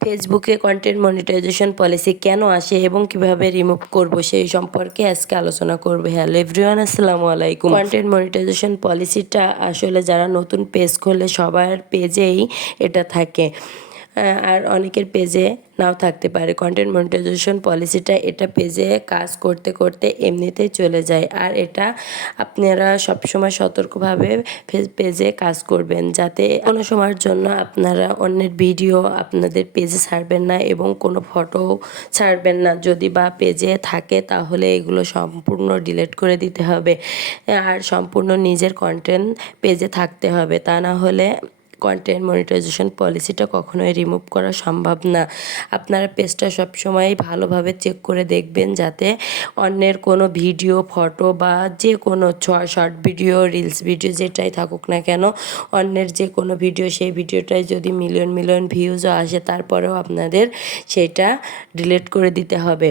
ফেসবুকে content monetization policy কেন আসে এবং কীভাবে রিমুভ করব সেই সম্পর্কে আজকে আলোচনা করব। হ্যালো এভরিওয়ান আসসালামু আলাইকুম। কন্টেন্ট মনিটাইজেশন পলিসিটা আসলে যারা নতুন পেজ খোলে সবার পেজেই এটা থাকে। আর অনেকের পেজে নাও থাকতে পারে। কন্টেন্ট মনিটাইজেশন পলিসিটা এটা পেজে কাজ করতে করতে এমনিতেই চলে যায়। আর এটা আপনারা সবসময় সতর্কভাবে পেজে কাজ করবেন যাতে কোনো সময়ের জন্য আপনারা অন্যের ভিডিও আপনাদের পেজে ছাড়বেন না এবং কোনো ফটো ছাড়বেন না। যদি বা পেজে থাকে তাহলে এগুলো সম্পূর্ণ ডিলিট করে দিতে হবে। আর সম্পূর্ণ নিজের কন্টেন্ট পেজে থাকতে হবে। তা না হলে কন্টেন্ট মনিটাইজেশন পলিসিটা কখনোই রিমুভ করা সম্ভব না। আপনারা পেজটা সবসময় ভালোভাবে চেক করে দেখবেন যাতে অন্যের কোনো ভিডিও ফটো বা যে কোনো শর্ট ভিডিও রিলস ভিডিও যেটাই থাকুক না কেন, অন্যের যে কোনো ভিডিও সেই ভিডিওটায় যদি মিলিয়ন মিলিয়ন ভিউজও আসে, তারপরেও আপনাদের সেটা ডিলিট করে দিতে হবে।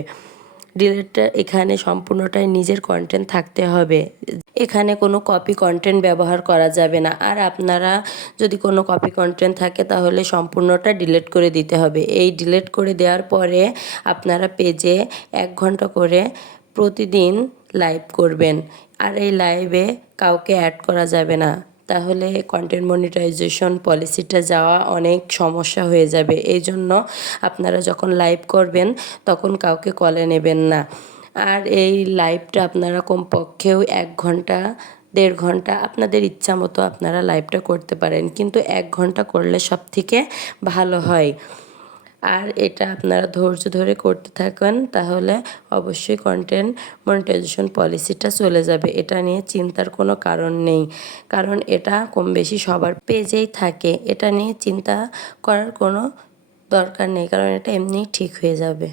ডিলেটটা এখানে সম্পূর্ণটাই নিজের কন্টেন্ট থাকতে হবে। এখানে কোনো কপি কন্টেন্ট ব্যবহার করা যাবে না। আর আপনারা যদি কোনো কপি কন্টেন্ট থাকে তাহলে সম্পূর্ণটা ডিলিট করে দিতে হবে। এই ডিলিট করে দেওয়ার পরে আপনারা পেজে এক ঘণ্টা করে প্রতিদিন লাইভ করবেন। আর এই লাইভে কাউকে অ্যাড করা যাবে না। তাহলে কন্টেন্ট মনিটাইজেশন পলিসিটা যাওয়া অনেক সমস্যা হয়ে যাবে। এই জন্য আপনারা যখন লাইভ করবেন, তখন কাউকে কলে নেবেন না। আর এই লাইভটা আপনারা কমপক্ষেও এক ঘণ্টা, দেড় ঘণ্টা আপনাদের ইচ্ছা মতো আপনারা লাইভটা করতে পারেন। কিন্তু এক ঘণ্টা করলে সব থেকে ভালো হয়। আর এটা আপনারা ধৈর্য ধরে করতে থাকেন, তাহলে অবশ্যই কন্টেন্ট মনিটাইজেশন পলিসিটা চলে যাবে। এটা নিয়ে চিন্তার কোনো কারণ নেই, কারণ এটা কম বেশি সবার পেজেই থাকে। এটা নিয়ে চিন্তা করার কোনো দরকার নেই, কারণ এটা এমনিই ঠিক হয়ে যাবে।